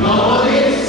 Noris,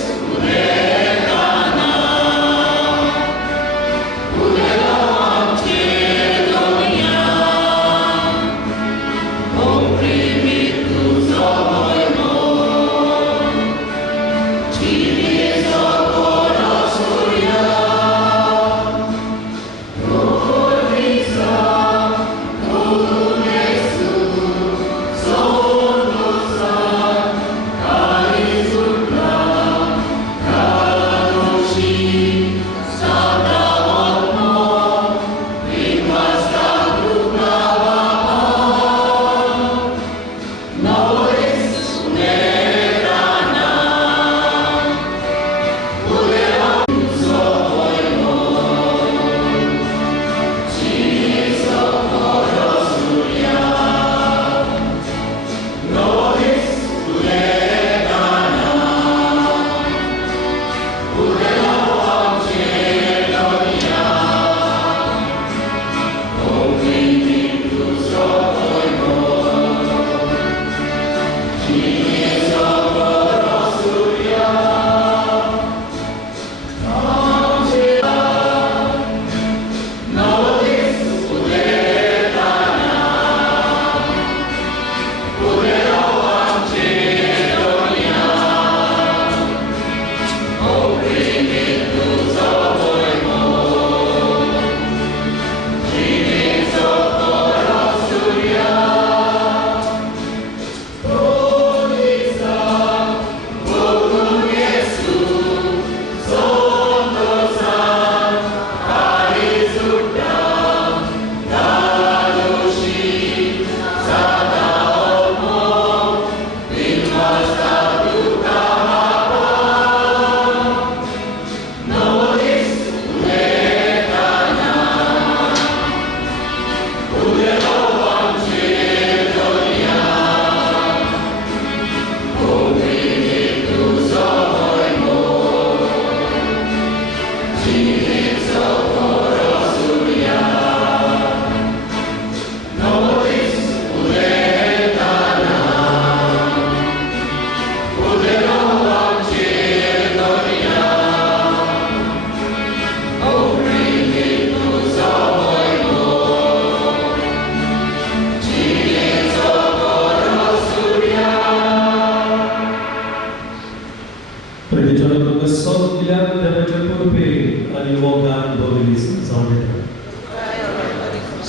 देवाच्या कृपे आणि मोगान भोगली जाऊन येतात.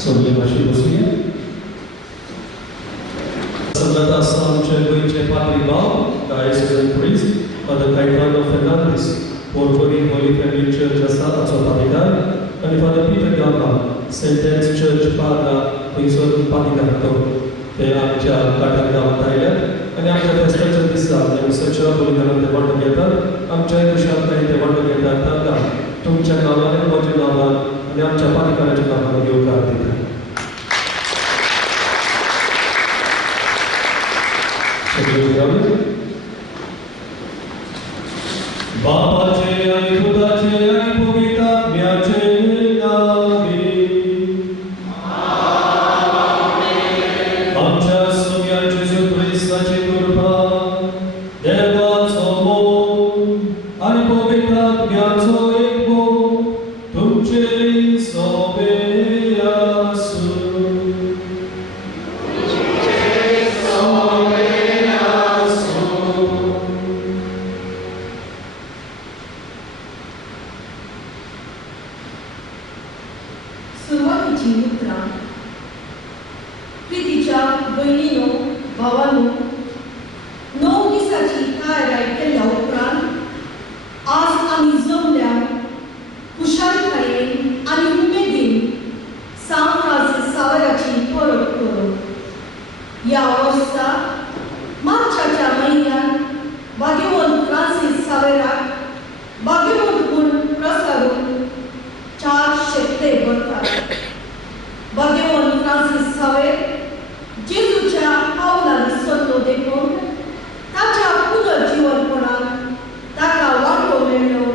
सगळे माशी बसूया. सगळ्यात असं आमच्या गोयचे पात्री भाव decision priest father Caetano Fernandes पोर्टोरी होली फॅमिली चर्च आसा हाचो पाद्रीकार आनी फादर पीटर गांवकार सेंटेन्स चर्च पार्ला थंयसर पाद्रीकार तो ते आमच्या काटार गांवांत आयल्यात आनी आमच्या फेस्ताच्या दिसा आमी सचरा बलिदानान ते वांटो घेतात. आमच्या कुशालकायेन ते वांटो घेतात ताका तुमच्या नांवान आनी म्हज्या नांवान आनी आमच्या पाद्रीकाराच्या नांवान येवकार दितात. बापाचे आणि पुताचे आणि पवित्र आत्म्याचे नावे आमच्या सगळ्यांची जेजू ख्रिस्ताची कृपा देवाचो मोग आणि पवित्र आत्म्याचो एकभोग तुमचे सोबे आसूं. सुरुवातीची उतरां. प्रितीच्या भयणीनो भावानो, 9 दिसाची तयारी केल्या उपरांत आज आमी जमल्या कुशालकायेन आनी उमेदीन सांत फ्रांसीस सावेराची परब करूंक. ह्या वर्सा मार्चाच्या म्हयन्यान भाग्यवंत फ्रांसीस सावेराक भाग्यवंत म्हूण प्रस्तावून 400 करतात. भाग्यवंत फ्रांसीस सावेर जेजूच्या पावलांनी चललो देखून ताच्या पुनर्जीवनपणान ताका वाटो मेळ्ळो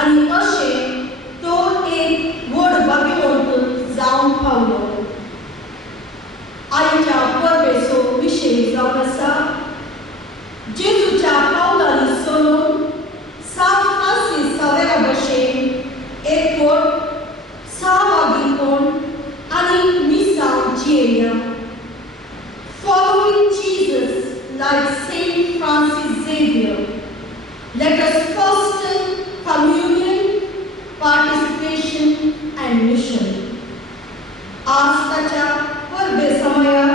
आनी अशें तो एक व्हड भाग्यवंत जावन पावलो. आयच्या परबेचो विशय जावन आसा जेजूच्या पावलांनी चलून सांत फ्रांसीस सावेरा भशेन एकवट सहभागीपण आणि मिसांव जियेया. Following Jesus like Saint Francis Xavier, let us foster communion, participation and mission. आज ताच्या परबे समयार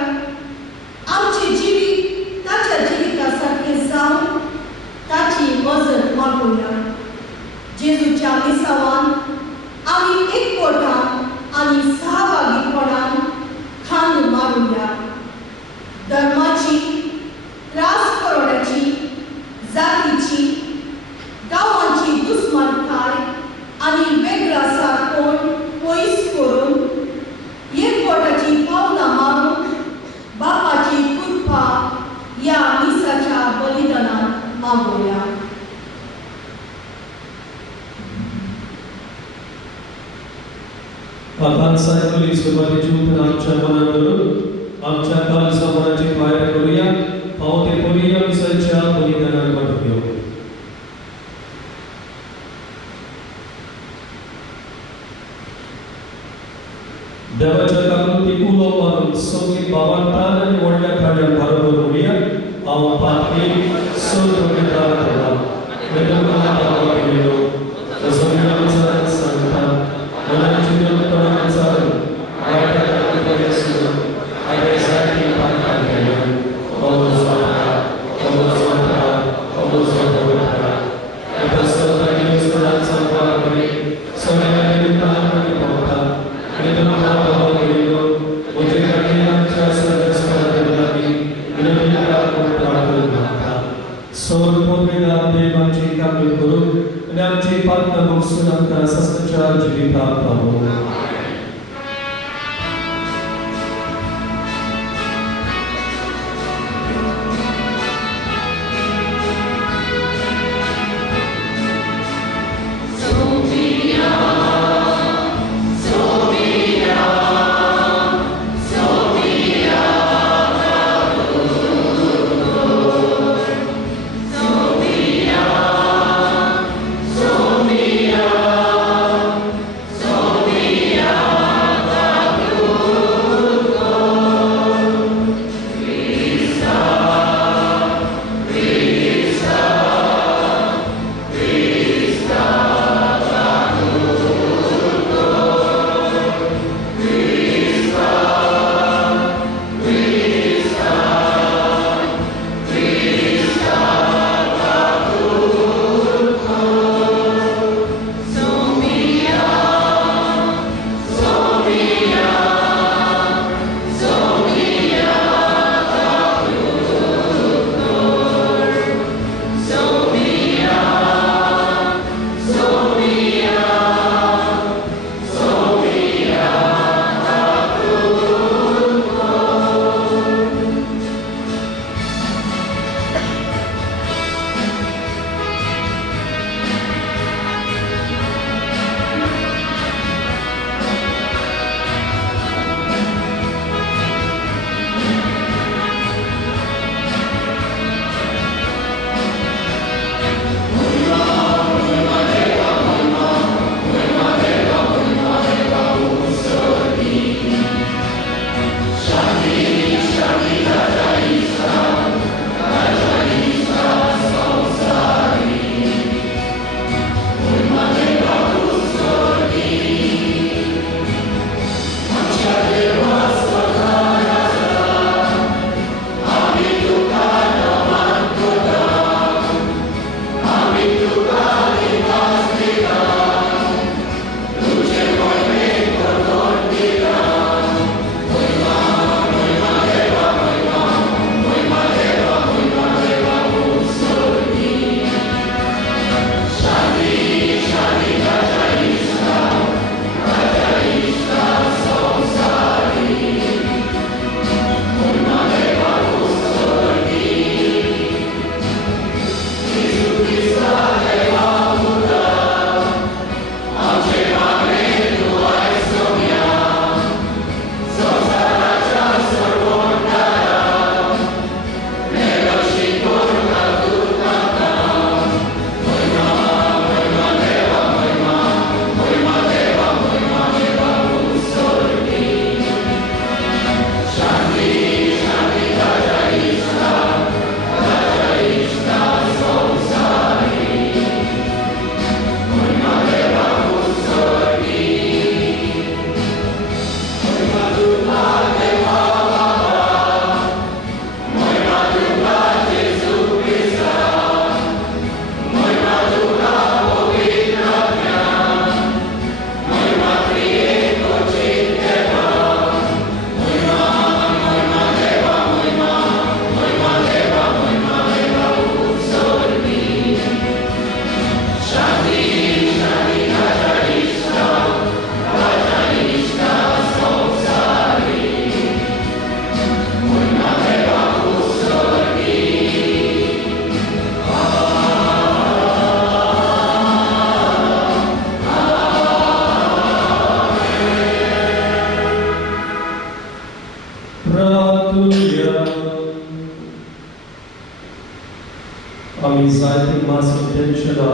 आमचे जिवीत ताच्या जिवितासारखे जावन ताची मजत मागुया. जेजूच्या मिसावान आमी एकवटान आनी सहभागीपणान खांद मारूया. धर्माची, राजकारणाची, जातीची, गांवांची दुस्मानकाय आनी वेगळासारपण पयस करून एकवटाची पावलां मारून बापाची कृपा ह्या मिसाच्या बलिदानान मागोया. आपण सायकली सुरुवातीची उतर आमच्या मनात आमच्या काल समानाची पायऱ्या करूया. पावते करूया मिसाच्या बलिदानान वाटो घेऊ. देवाच्या काकुती उलो मारून सगळी बाबांतान आनी व्हडल्या खाड्यान बरोबर उरया. हांव पातळी सर केला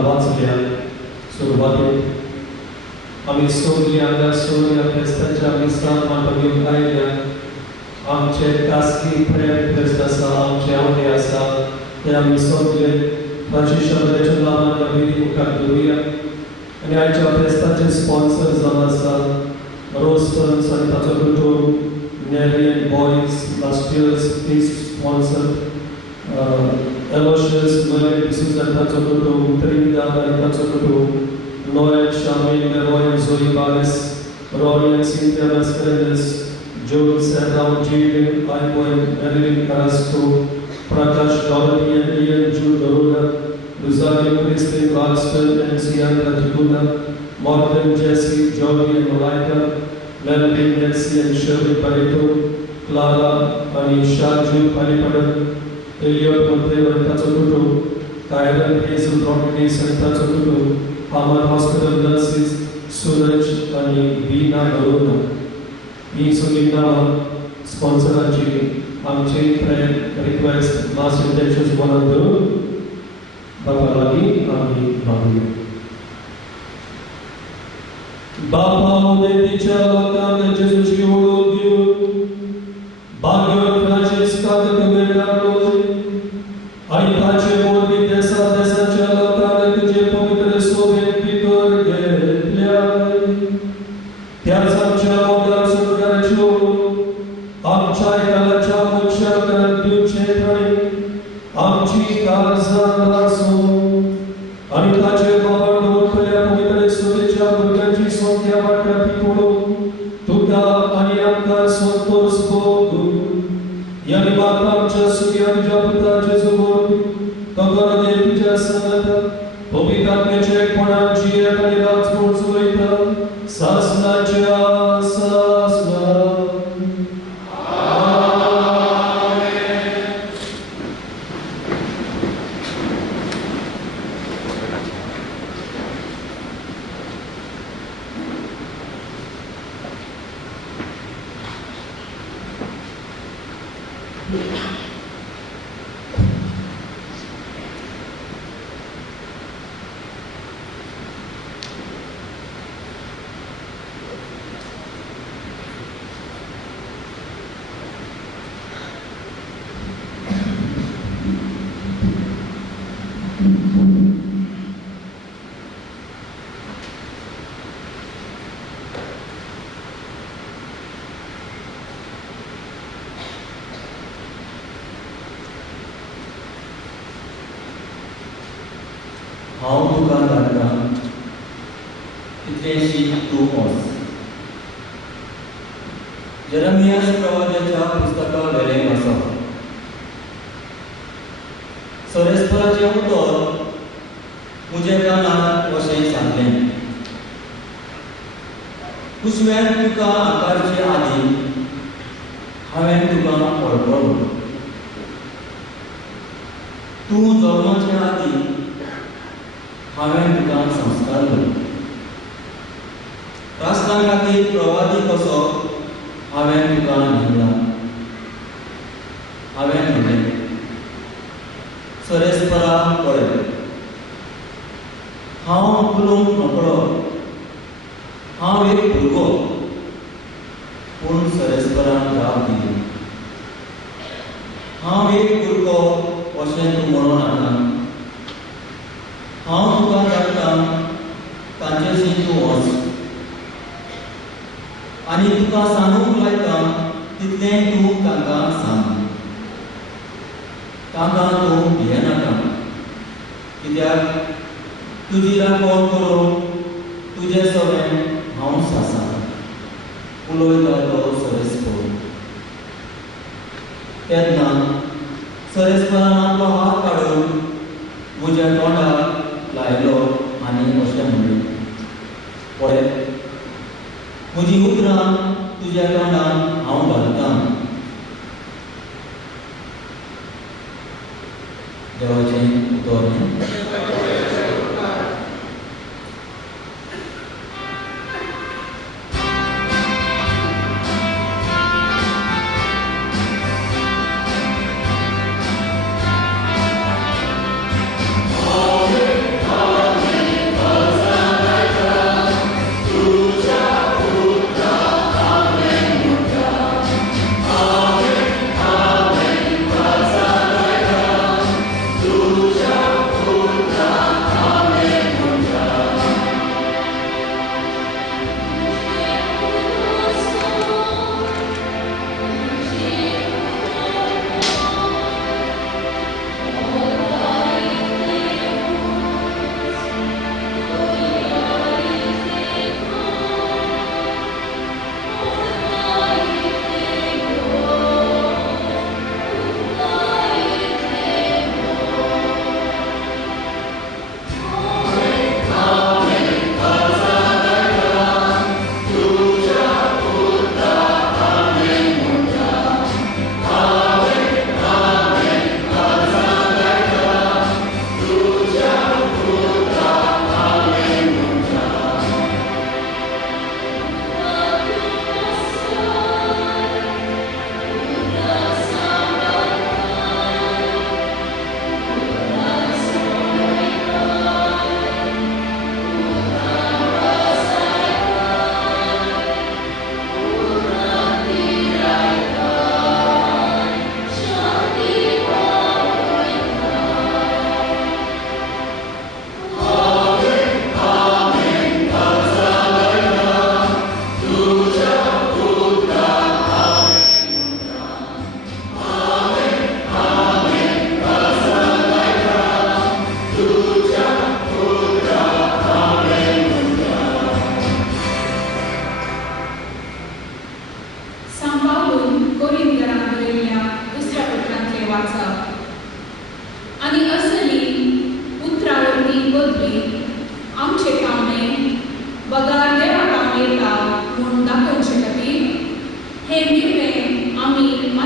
वाचल्या सुरवातीक आमी सगळीं हांगा ह्या फेस्ताच्या मिसाल मांडून आयल्या आमचे कास्की प्रेम फेस्त आसा आमचे आवडे आसा ते आमी सगळे ताची शब्दाच्या नांवान आमी मुखार दवरुया आनी आयच्या फेस्ताचे स्पॉन्सर जावन आसा रोस्टन्स आनी ताचो कुटूंब नेरियन boys last years feast sponsor Eloshus, Mary, Susan, tato kutung, Trinidad, and tato kutung, Noel, Shamin, Leroy, and Zoe Barres, Rory and Cynthia Mascarenhas, Joel, Sarah, Jillian, Ivoy, Marilyn Carrasco, Prakash, Dorothy, and Ian, Jude, Dorota, Rosario, Christine, Ralston, and Siandra Tiguna, Morgan, Jesse, Jody, and Malaika, Melvin, Nancy, and Shirley Pareto, Clara, Anisha, Jude, Panipadan, Elliot Montero and tato kutung, Kyron, Hazel, Rodriguez, and tato kutung, Hamad Hospital Nurses, Suraj, and Veena Garuna. He sugli nawa sponsorachi amche friend request mass intentions manadu Baba lagi ami babu. Baba udeticha lokane Jesusi uludyu Bagyo Francisca de Gubernador Aitace vorbi desa celokane gdzie pomitre Słowie Pitor Getliai Piața cea modern surgareciu Amcai calacea mucea gărdiu cetrai Amci calzan rasu Anitace babardor pelea pomitre Slovecea Burganci Sofia Capitolo Tuda aniamca Sfântor Spogu Ianimatam cea sugiam japuta Jezuvor Togor de picea sănătă Pomitat mecec ponamcie Canidat mulțumită Sasna cea sasna Amen. हांव तुका धाडटा कितलेंशी तूं वच जेरेमियास प्रवाद्याच्या पुस्तका वेलें वाचप सोरेस्पराचें उतर म्हजे कानाक अशें सांगलें कुसव्यान तुका आकारचे आदी हांवें तुका वळखलो तूं जल्माचे आदी हांवें तुका संस्कारलो राष्ट्रां खातीर प्रवादी कसो हांवें तुका नेमला हांवें म्हणलें सोरेस्परा पळय हांव उलोवंक नकळो हांव एक भुरगो पूण सोरेस्परान जाप दिली हांव एक भुरगो अशें तूं म्हणून नाका हांव तुका धाडटा तांचेशी तूं वच आनी तुका सांगूंक लायता तितलें तूं तांकां सांग तांकां तूं भियेनाका कित्याक तुजी राखण करूंक तुजें सगळें हांव सासा उलयता तो सोरेस्पर तेन्ना सोरेस्परान आपलो हात काडून म्हज्या तोंडाक लायलो आनी अशें म्हणलें पळय म्हजीं उतरां तुज्या तोंडान हांव घालतां देवाचें उतर Amen.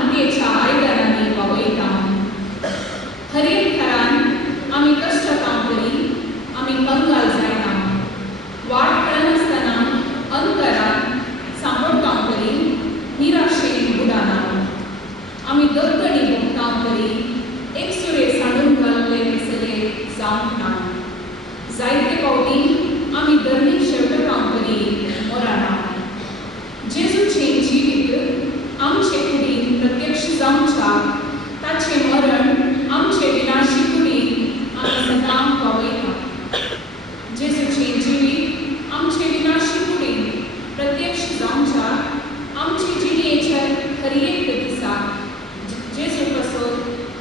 मातयेच्या आयदनांनी वावयता हर एक घरान आमी कश्ट काम करी आमी कंगाल जायना वाट कळनासतना अंतरान सांबळ काम करी निराशेन बुडाना आमी दरकडी काम करी एक सुरे साडून घालले विसरे जावंक ना जायते फावटी आमी धर्मीक शेवट काम करी मरना जेजूचे जिवीत आमचे कुडीन प्रत्यक्ष जावच्या ताचे मरण आमचे विनाशी कुडीन आमी सदां वावयता जेजूचे जिवीत आमचे विनाशी कुडीन प्रत्यक्ष जावच्या आमचे जिणेच्या हर एक दिसा जेजू कसो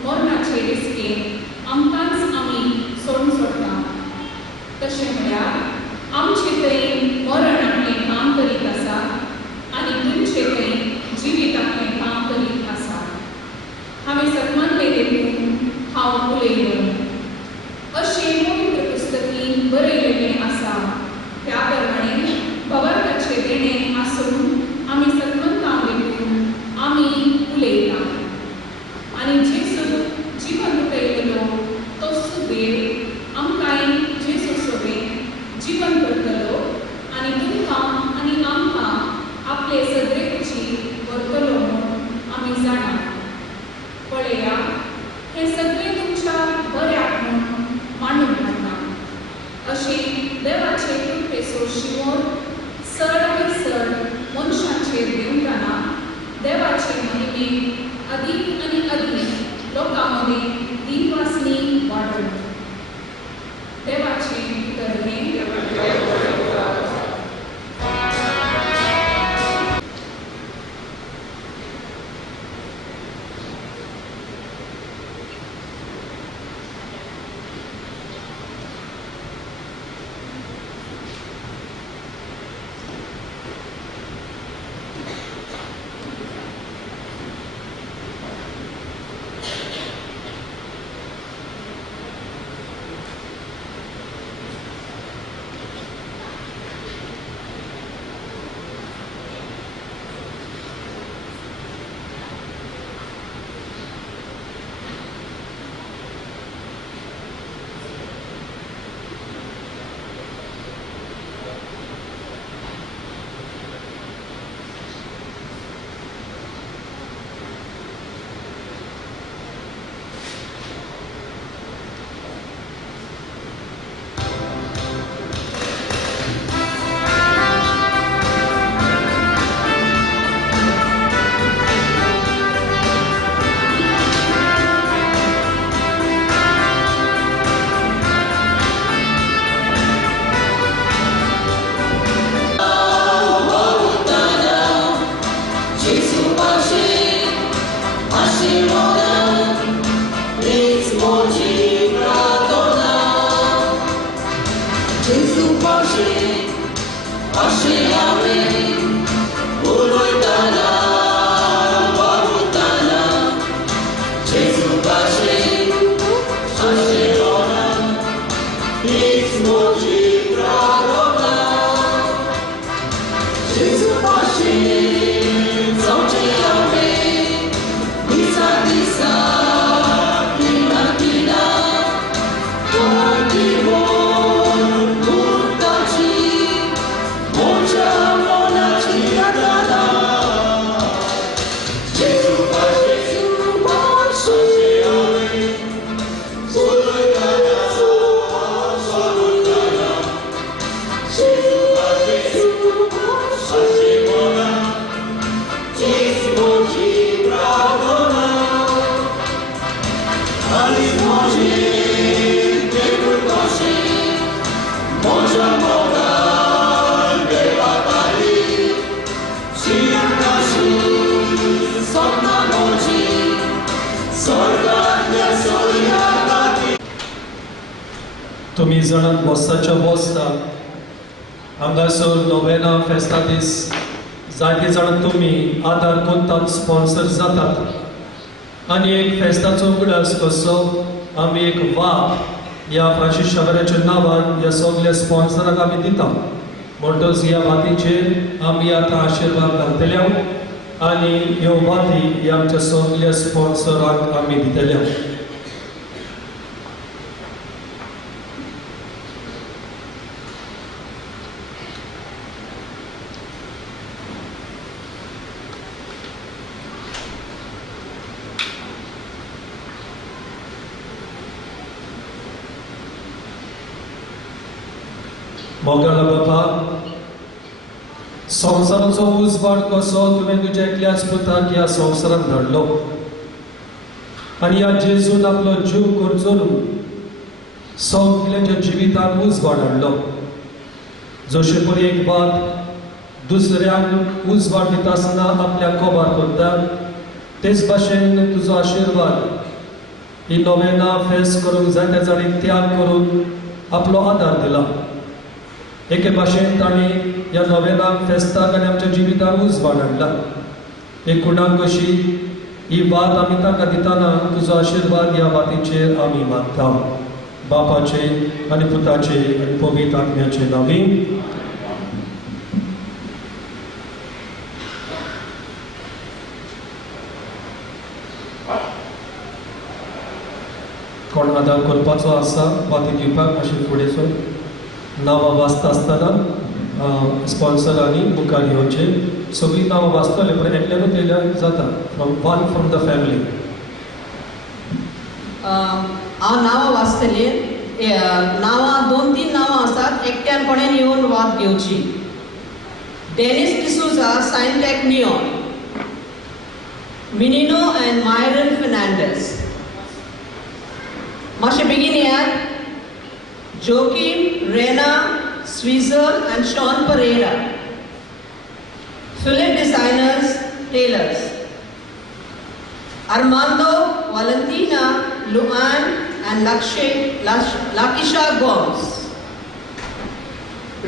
मरणाचे रिस्केन आमकांच आमी सोडून सोडटा तशें म्हळ्यार आमचे तरेन मरण आपलें काम करीत आसा आनी तुमचे तरेन जिवीत आपलें काम करीत आसा हांवें सन्मानले देखून हांव उलयलों अशें पवित्र पुस्तकीन बरयलेलें आसा त्या प्रमाणे भवार्थाचे देणें आसून आमी सन्मतां देखून आमी उलयता आनी जेजू जिवन लुटयलेलो तो सुदेव आमकांय जेजू सोबेन जीवन करतलो आनी तुमकां आनी आमकां आपले सदरेची व्हरतलो म्हूण आमी जाणा पळया हें सगळें तुमच्या बऱ्याक म्हूण मांडून हाडटा अशें देवाचे कृपेचो शिवोर चड आनी चड मनशांचेर दिवतना देवाचे महिमेक अदीक आनी अदीक लोकां मदीं दिनवासनी वाडोवन देवाचे करणे तुम्ही जाणात बॉसाच्या बॉसता हांगासर नोवेना फेस्ता दीस जायते जाण तुम्ही आदार कोंतात स्पॉन्सर जातात आनी एक फेस्ताचो उगडास कसो आमी एक वाप ह्या फ्रांसीस शावेराच्या नांवान ह्या सगळ्या स्पॉन्सराक आमी दिता म्हणटच ह्या वातीचेर आमी आतां आशिर्वाद घालतले आणि ह्यो वाती ह्या आमच्या सगळ्या स्पॉन्सरांक आमी दितल्या. मोगाला बाबा, संवसाराचो उजवाड कसो तुवें तुज्या एकल्याच पुताक ह्या संवसारांत धाडलो आनी ह्या जेजून आपलो जीव करचून सगळ्यांच्या जिवितांत उजवाड हाडलो. जशे परी एक बाब दुसऱ्याक उजवाड दिता आसतना आपल्या कोबार करता, तेच भाशेन तुजो आशिर्वाद ही नोवेना फेस करूंक जाय त्या जाणीक त्याग करून आपलो आदार दिला. एके भाशेन ताणी ह्या नोवेनाक फेस्ताक आनी आमच्या जिवितांत उजवाड हाडला. एक कुणाक कशी ही बात आमी ताका दितना तुजो आशिर्वाद ह्या बातीचेर आमी मागता. बापाचे आनी पुताचे आनी पवित्र आत्म्याचे नांवान. कोण आदार करपाचो आसा बाती दिवपाक मातशें फुडें सर. नांवां वाचता आसतना स्पॉन्सरांनी मुखार येवचे. सगळीं नांवां वाचतले पूण एकल्यानूच येयल्यार जाता. From the family. हांव नांवां वाचतलें. नांवां 2-3 नांवां आसात, एकट्यान कोणेन येवन वाद घेवची. डेनिस डिसूजा, सायंटेक नियॉन, मिनिनो एंड मायरन फर्नांडीस. मातशें बेगीन येयात. Joaquim, Rena, Sweezer and Sean Pereira. Philip Designers, Tailors. Armando, Valentina, Luan and Lakisha Gomes.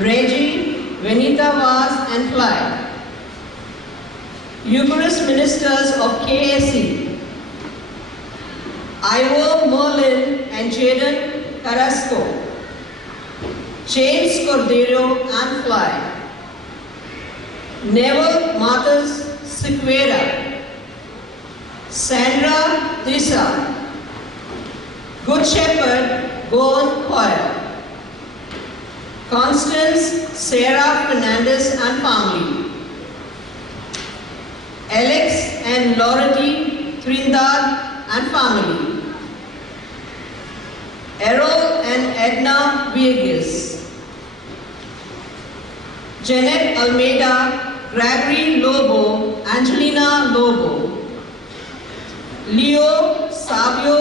Reggie, Venita Vaz and Fly. Eucharist Ministers of KSE. Ivo, Merlin and Jaden Carrasco. James Cordero and Fly. Neville Mathis Siqueira. Sandra Trisa. Good Shepherd Goan Choir. Constance Sarah Fernandez and family. Alex and Loretta Trindad and family. Errol and Edna Viegas. Janet Almeida, Gregory Lobo, Angelina Lobo. Leo, Savio,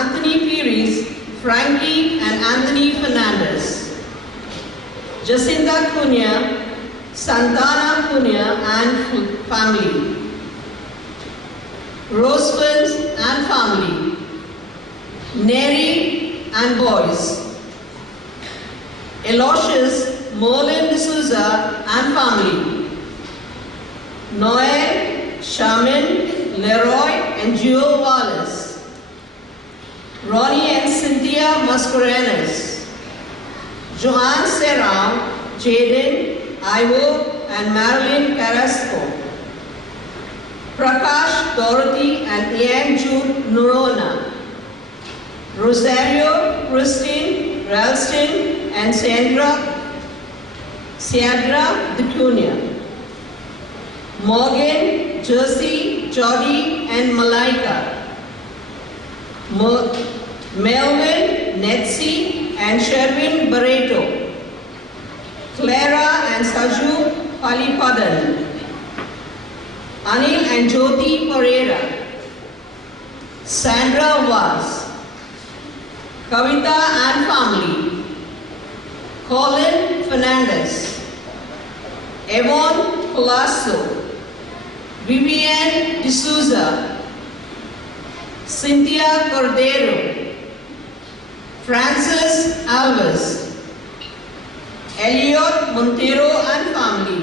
Anthony Pires, Frankie and Anthony Fernandez. Jacinta Cunha, Santana Cunha and family. Roseville and family. Neri and boys. Aloysius Merlin D'Souza and family. Noel, Shaman, Leroy and Gio Wallace. Ronnie and Cynthia Mascarenas. Joanne Serrao, Jaden, Ivo and Marilyn Carrasco. Prakash, Dorothy and Ian Jude Norona. Rosario, Christine, Ralston and Sandra Ducunia. Morgan, Jersey, Jody and Malaika. Melvin, Netsi and Sherwin Barreto. Clara and Saju Palipadan. Anil and Jyoti Pereira. Sandra Vaz. Kavita and family. Colin Fernandez. Evon Colasso. Vivian D'Souza. Cynthia Cordero. Francis Alves. Elliot Montero and family.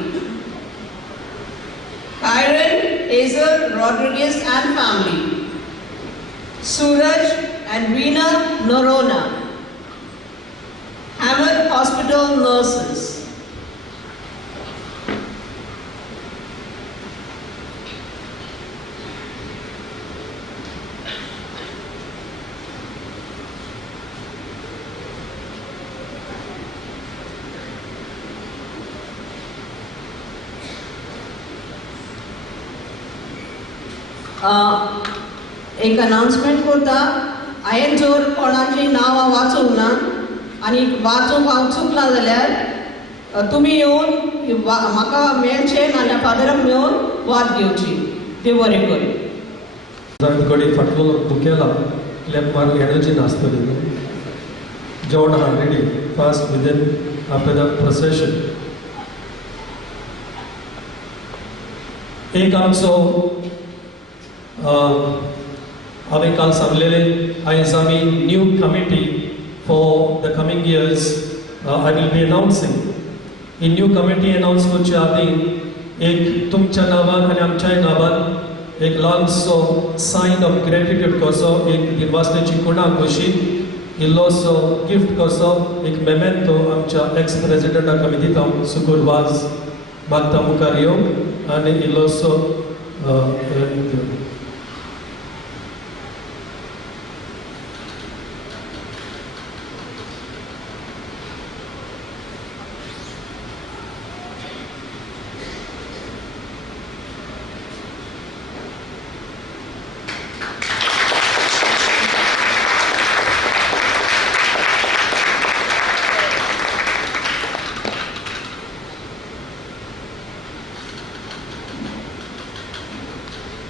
Kyron Hazel Rodriguez and family. Suraj and Veena Norona. Hamad Hospital nurses. एक announcement करता हांवें जर कोणाची नांवां वाचूंक ना आनी वाचूंक हांव चुकला जाल्यार तुमी येवन म्हाका मेळचें नाजाल्यार फादराक मेळून वाद घेवची देव बरें करूं. घडी फाटलो दुखेला कित्याक मार एनर्जी नासतली न्हू. जेवण आहा ready fast within after the procession. एक आमचो हांवें काल सांगलेलें आयज आमी new committee for the coming years I will be announcing. ही न्यू कमिटी अनाउन्स करचे आदीं एक तुमच्या नांवान आनी आमच्याय नांवान एक ल्हानसो सायन ऑफ ग्रेटिट्यूड कसो एक निर्वासनाची कुणाक कशी इल्लोसो गिफ्ट कसो एक मेमेंटो आमच्या एक्स प्रेसिडेंटाक आमी दिता. सुकुरवाज मागता मुखार येवंक आनी इल्लोसो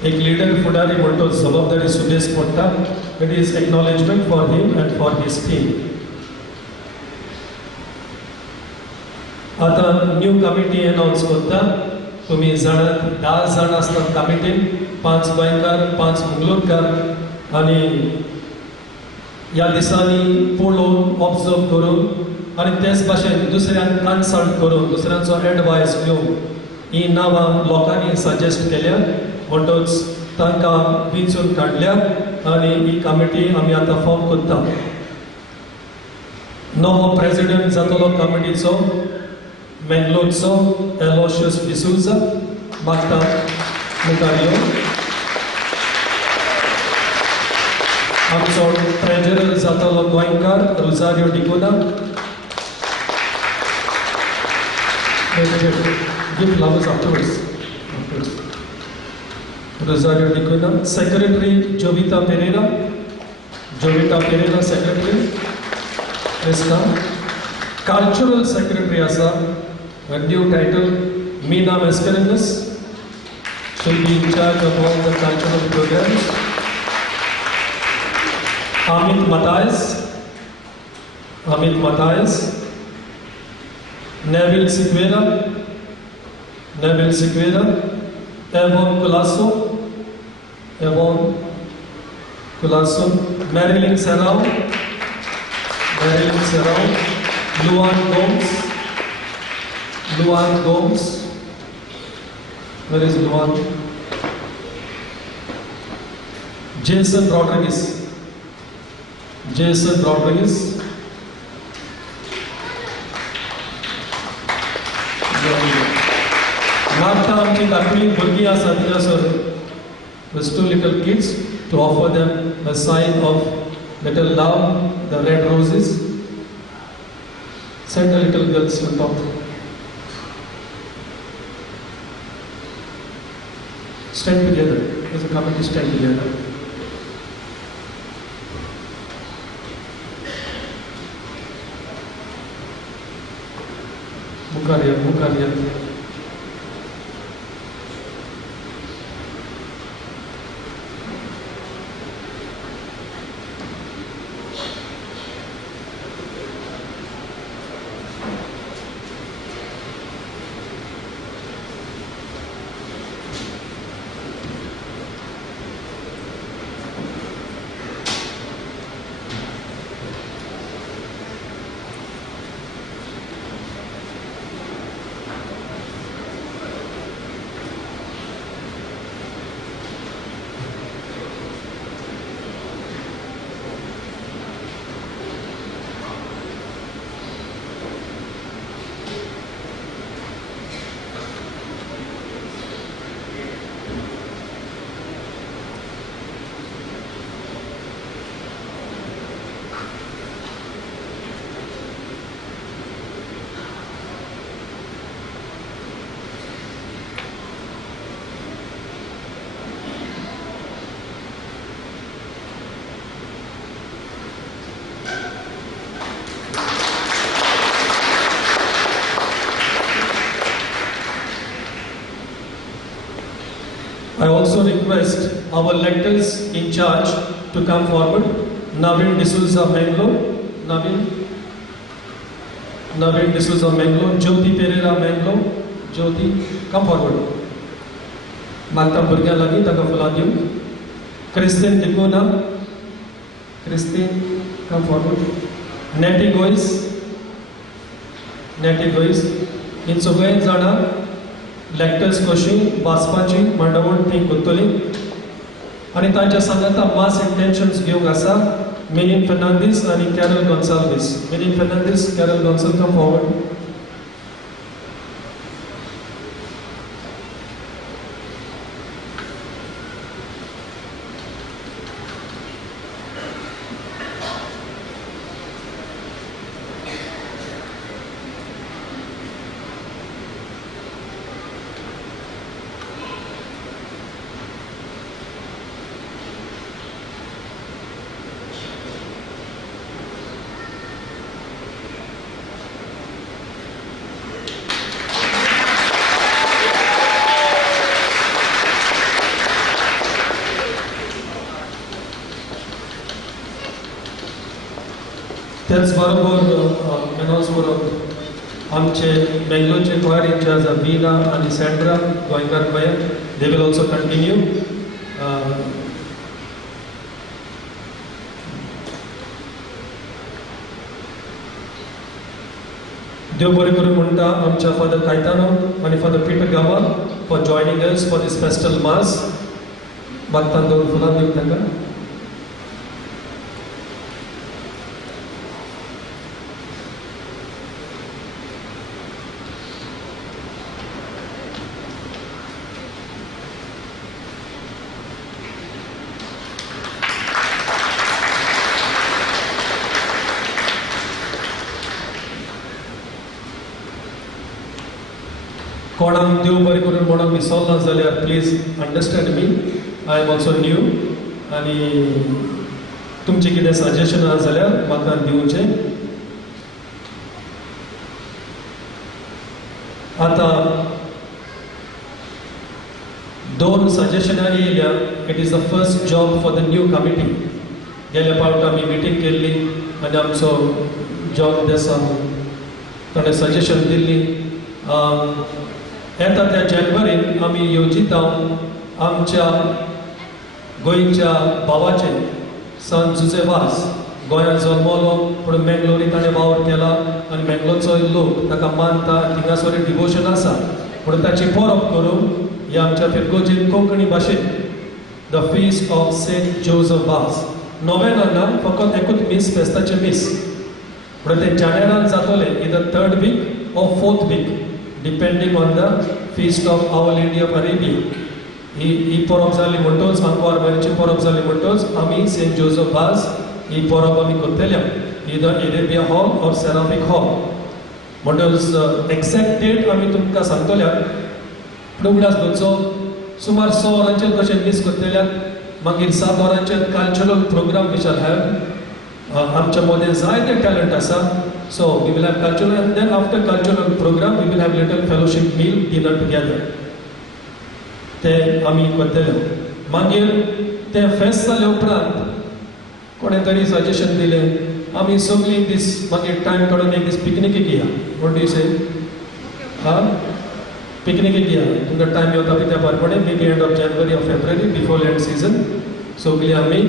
एक लीडर फुडारी म्हणतो जबाबदारी सुबेज पडटा. It is acknowledgement for him and for his team. आतां न्यू कमिटी अनाउन्स करता. तुमी जाणात 10 जाण आसतात कमिटीन. 5 गोंयकार 5 मंगलोरकार आनी ह्या दिसांनी पळोवन ऑब्जर्व करून आनी तेच भाशेन दुसऱ्यांक कन्सल्ट करून दुसऱ्यांचो एडवायस घेवन ही नांवां लोकांनी सजेस्ट केल्या म्हणटच तांकां वेंचून काडल्या आनी ही कमिटी आमी आतां फॉर्म करता. नवो प्रेसिडेंट जातलो कमिटीचो मेंगलोरचो एलोशियस डिसूजा. मागता मुखार येवं. आमचो ट्रेजरर जातलो गोंयकार Rosario Dicona. Gift flowers afterwards. Rosario Dicona. Secretary Jovita Pereira. Jovita Pereira Secretary. Please come. Cultural Secretary asa a new title Meena Mascarenhas. She'll be in charge of all the cultural programs. Amit Matthias. Neville Sequeira. Evon Colasso, Marilyn Serrao, Luan Gomes, where is Luan? Jason Rodriguez, Martha आमची धाकटी भुरगीं आसा तिच्यासर with 2 little kids to offer them a sign of little love, the red roses. Send the little girls on top. Stand together. As a committee, stand together. Mukaria. I also request our lectors in charge to come forward. Navin D'Souza Mangalore. Navin D'Souza Mangalore. Jyoti Pereira Mangalore. Jyoti, come forward. Magtam Burgyan Lagi, Taka Fuladium. Christine Dikona. Christine, come forward. Nettie Gois. In Sogain Zana, lectors Koshi, Baspachi, Mandavon, Think Kuttuli. आणि तांच्या सांगाता मास intentions घेवंक आसा मेलिन फर्नांडीस आणि Carol Gonsalves. Melin Fernandes, Carol Gonsalves, come forward. त्याचबरोबर announce करून आमचे बेंगलोरचे क्वायर इंचार्ज वीना आणि सँड्रा गोंयकार choir, they will also continue. देव बरें करून म्हणटा आमच्या फादर कायतानो आणि father Peter Gama for joining us for this festal mass. मागतान दोन फुलां दिवंक ताका. कोणाक देव बरें करून म्हणून विसरना जाल्यार please understand me. I am also new आनी तुमचे कितें सजेशन आसा जाल्यार म्हाका दिवचें. आतां दोन सजेशनां येयल्या. It is the first job for the new committee. गेल्या फावट आमी मिटींग केल्ली आनी आमचो जॉब देसा ताणें सजेशन दिल्ली. येता त्या जानेवारीन आमी येवजिता आमच्या गोंयच्या भावाचे सन जुझेवास. गोंयांत जल्मलो पूण मेंगलोरी ताणें वावर केला आनी मेंगलोरचो लोक ताका मानता. थिंगासर डिवोशन आसा पूण ताची परब करून हे आमच्या फिरगोजीन कोंकणी भाशेन the feast of Saint Joseph was. नोव्हेंबरान फकत एकूच मीस फेस्ताचे मीस पूण ते जानेरान जातले either 3rd week or 4th week depending on the feast of Our Lady of Arabia. ही परब जाली म्हणटोच आंकवार बारीची परब जाली म्हणटोच आमी सेंट जोझफ वास ही परब आमी करतल्या either Arabia Hall or Seraphic Hall. म्हणटोच एक्झॅक्ट डेट आमी तुमकां सांगतल्यात. प्रोग्राम दोचो सुमार 6 वरांचेर कशें मीस करतल्यात. मागीर 7 वरांचेर cultural programme which are have. आमच्या मदें जायते टॅलंट आसा. So we will have cultural and then after cultural program we will have little fellowship meal dinner together. ते आमी करतले. मागीर ते फेस्त जाले उपरांत कोणें तरी सजेशन दिलें आमी सगळीं दीस मागीर टायम काडून एक दीस पिकनिकेक या. वॉट डू यू से? पिकनिकेक या. तुमकां टायम येता पळय त्या प्रमाणे maybe end of January or February before land season सगळीं आमी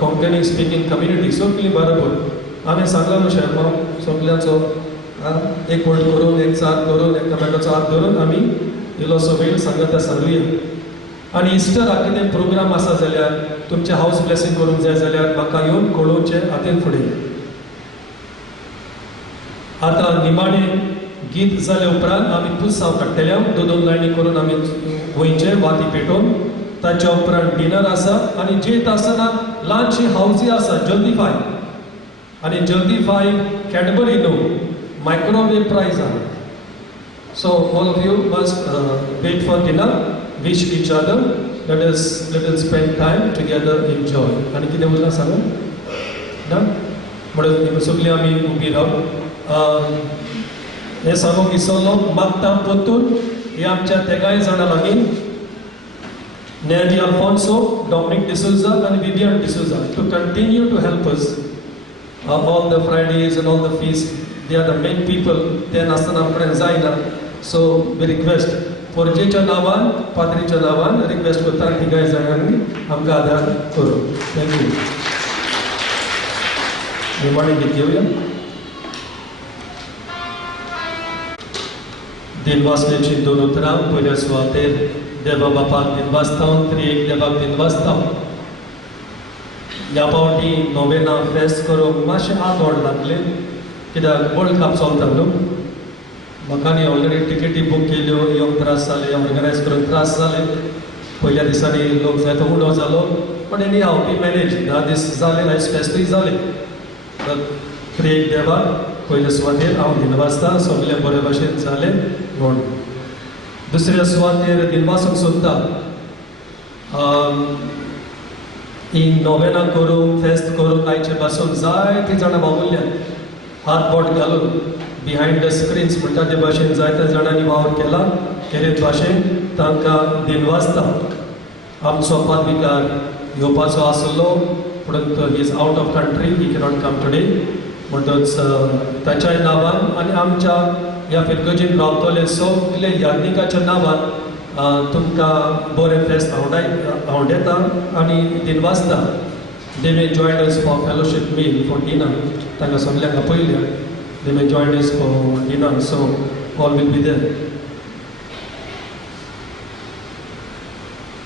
कोंकणी स्पिकींग कम्युनिटी सगळीं बरोबर आमी सांगला न्हू शेरमांव सगळ्यांचो एक वोट करून एक साथ करून एकमेकाचो हात धरून आमी इल्लोसो वेळ सांगता सांगुया. आनी इस्टराक कितें प्रोग्राम आसा जाल्यार तुमचें हावस ब्लेसिंग करूंक जाय जाल्यार म्हाका येवन कळोवचें हातीन फुडें. आतां निमाणें गीत जाले उपरांत आमी पुसाव काडटल्या. 2 लायनी करून आमी गोंयचे वाती पेटोवन ताच्या उपरांत डिनर आसा आनी जेत आसतना ल्हानशी हावजी आसा जल्दी फाय. आणि जल्दी फाय कॅडबरी नो मायक्रोवेव प्राइज आहे. So all of you must wait for dinner. Wish each other. Let us spend time together enjoy. आनी कितें उरलां सांगून ना म्हणून सगळीं आमी उबी राव. हें सांगूंक विसरलो मागता परतून हे आमच्या तेगाय जाणां लागीं Nery Alfonso, Dominic D'Souza and Vivian D'Souza to continue to help us all the Fridays and all the feasts. They are the main people. They are Nastana friends Zaina. So we request for Jecha Navan, Patricia Navan, request for 30 guys and Amgada Kuru. Thank you. Good morning, Githuya. Dinvasneci Donutram, până soate, deva bapat dinvastam, triek deva dinvastam. Yapaudi novena fest koro mashe ador lagle, kida World Cup soltam lo. Makani already ticket book kelio, yom 3 sale, organize karo 3 sale. पहिल्या दिसांनी लोक जाय तो उडो जालो, पण anyhow we manage. धा दीस जाले, आयज फेस्तूय जाले. त्रेक देवा पयल्या सुवातेर हांव दिनवासता, सगळें बरे भाशेन जालें म्हूण. दुसऱ्या सुवातेर दिनवासूंक सोदता. ही नोवेना करूंक, फेस्त करूंक आयचे पासून जायतीं जाणां वावुरल्यात. हात बोट घालून बिहायंड द स्क्रीन्स म्हणटा ते भाशेन जायत्या जाणांनी वावर केला. खेरेत भाशेन तांकां दिनवासता. आमचो पादविकार येवपाचो आसलो, परंतु he is out of country, he cannot come today. म्हणटच ताच्याय नांवान आनी आमच्या ह्या फिरगोजीन रावतले सगले याज्ञिकाच्या नांवान तुमकां बरें फेस्त आवडयता आनी दिनवासता. They may join us for fellowship meal for dinner. तांकां सगल्यांक आपयल्या. They may join us for dinner, so all will be there.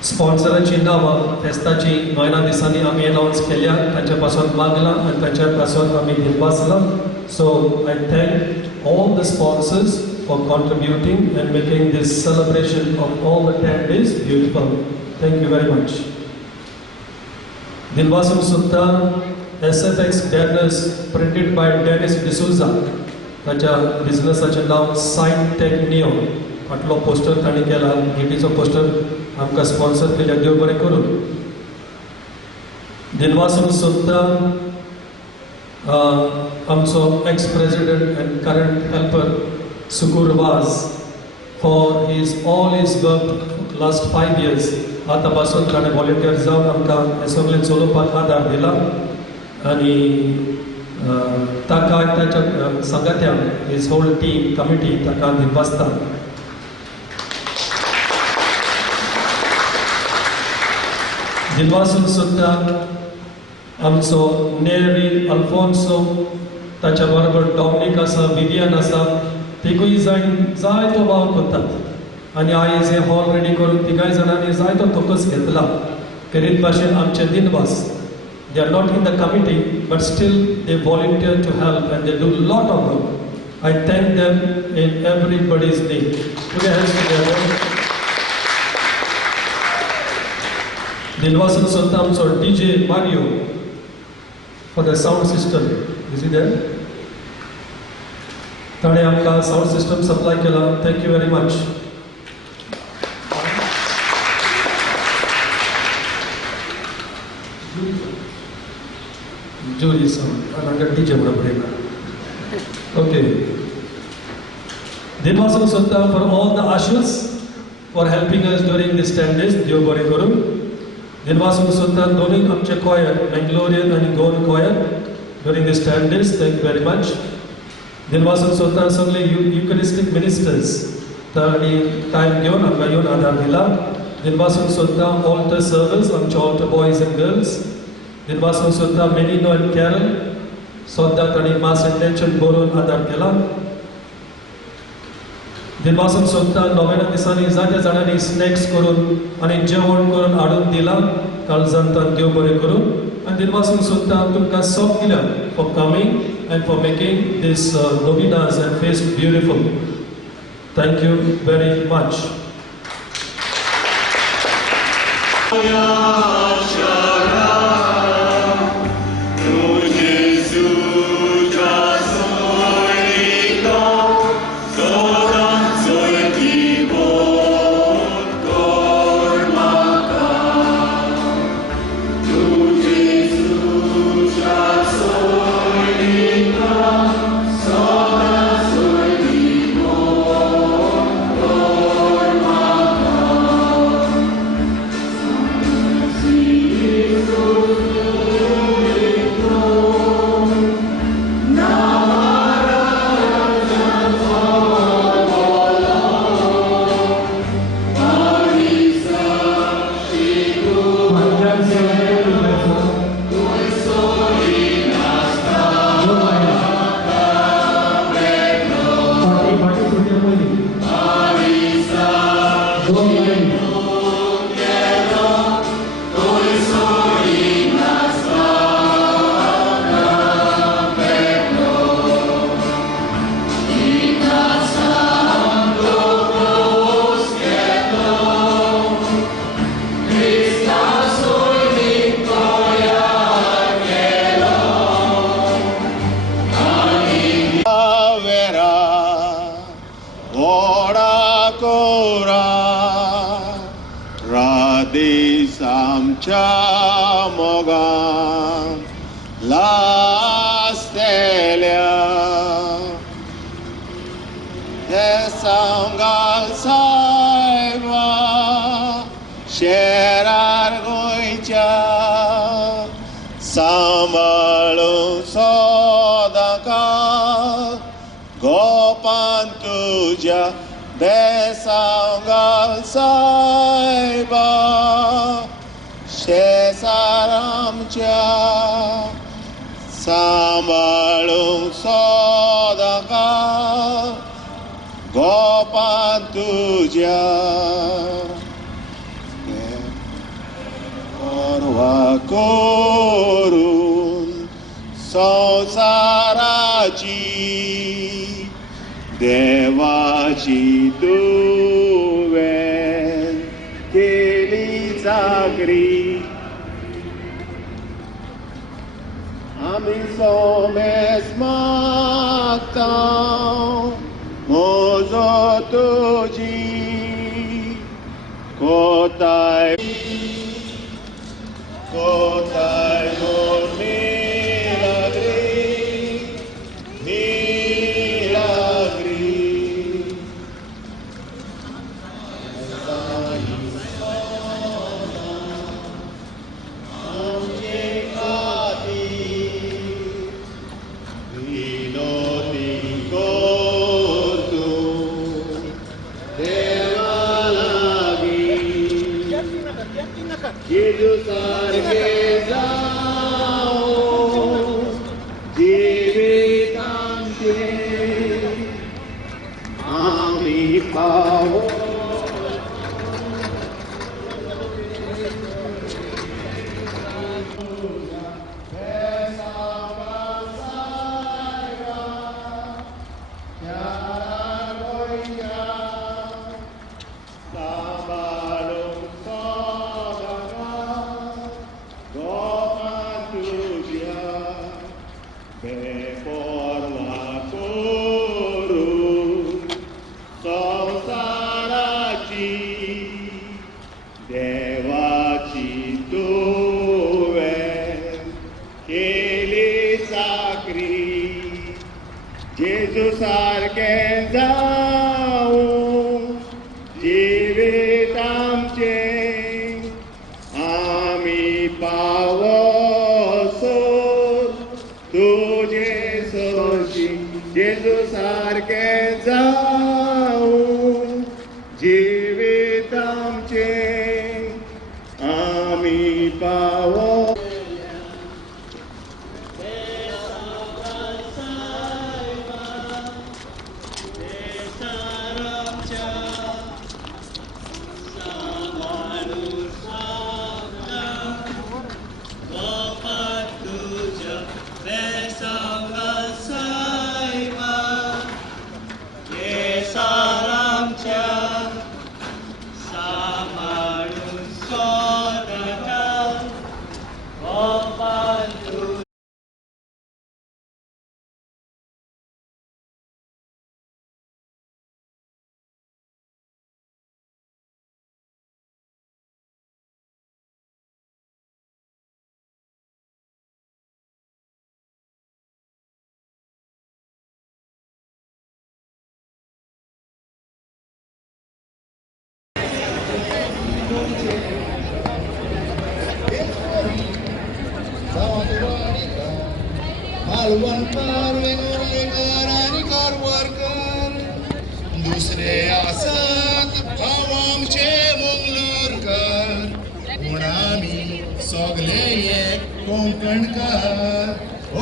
स्पॉन्सराची नांवां फेस्ताची नोयना दिसांनी आमी अनाउन्स केल्या. ताचे पासून मागलां आनी ताचे पासून आमी दिनवासलां. So I thank all the sponsors for contributing and making this celebration of all the 10 days beautiful. Thank you very much. दिनवासूंक सोदता SFX banners printed by Dennis D'Souza. ताच्या बिझनेसाचें नांव सायन टेक नियो. फाटलो पोस्टर ताणें केला, गिटीचो पोस्टर आमकां sponsor केल्या. देव बरें करूं. दिनवासूंक सोदता आमचो ex president and current helper Sukkur was for all his work last 5 years. आतां पासून ताणें व्हॉलंटियर जावन आमकां हें सगळें चलोवपाक आदार दिला आनी ताका ताच्या संगात्यांक हिज होल टीम कमिटी ताका दिनवासता. दिनवासूंक सोदता आमचो नेरी अल्फोन्सो, ताच्या बरोबर डॉमिनिक आसा, विवियन आसा. तिगूय जायतो वावर करतात आनी आयज हे हॉल रेडी करून तिगाय जाणांनी जायतो तोकस घेतला. करीत भाशेन आमचे दिनवास. They are not in the committee, but still they volunteer to help and they do a lot of work. I thank them in everybody's name. Put your hands together. Dinvasan Sultan or DJ Mario for the sound system. Is he there? Tane amka sound system supply kela. Thank you very much. Jury sound. Another DJ muna. Okay. Dinvasan Sultan for all the ushers for helping us during these 10 days. Dev bari karu. Dinvasan Sultan doing amche choir, Mangalorean and Goan choir during these 10 days. Thank you very much. Dinvasan Sultan sagle Eucharistic ministers. Tani time given amga yon adar dila. Dinvasan Sultan altar service amche altar boys and girls. Dinvasan Sultan Menino and Carol. Sodda tani mass intention boron adar kela. दिनवासूंक सोदता novena दिसांनी जायत्या जाणांनी snacks करून आनी जेवण करून हाडून दिलां. काळजांतान देव बरें करूं. आनी दिनवासूंक सोदता तुमकां सगल्यांक for coming and for making this novenas and feast beautiful. Thank you very much. कोरा राधेश आमच्या मोगान लासलेल्या हे सांगाल सायबा शेरार गोंयच्या सांबाळून सदांकाळ गोपान तुझ्या बेसांगाल सायबा शेजार आमच्या सांबाळून सदांकाळ गोपान तुझ्या परवा करून संसाराची देवाची तुवें केली चाकरी आमी सोमेस मागता म्हजो तुजी कोताय कोताय मोर milagri आमचे खातीर विनोदी करतू देवा लागीं जेजू सारके जावं जिवीत आमचें आमी पावो देवाची तुवें केली चाकरी जेजू सारकें जावं जिवीत आमचें आमी पावसोर तुजे सोशी जेजू सारकें जावं जिवीत आमचें आमी पावो मालवणकर वेंगुर्लेकर आनी कारवारकर दुसरे आसात भाव आमचे मंगलोरकर पूण आमी सगळे एक कोंकणकार ओ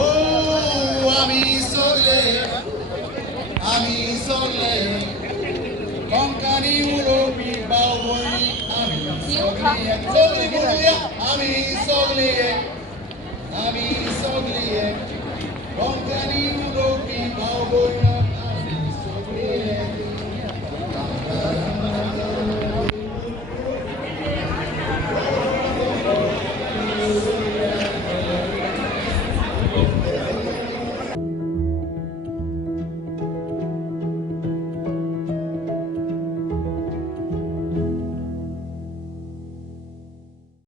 आमी सगळे कोंकणी उलोवपी भाव भयणी आमी सगळे बोलुया आमी सगळे एक कोंकणी उलोवपी भाव भयणी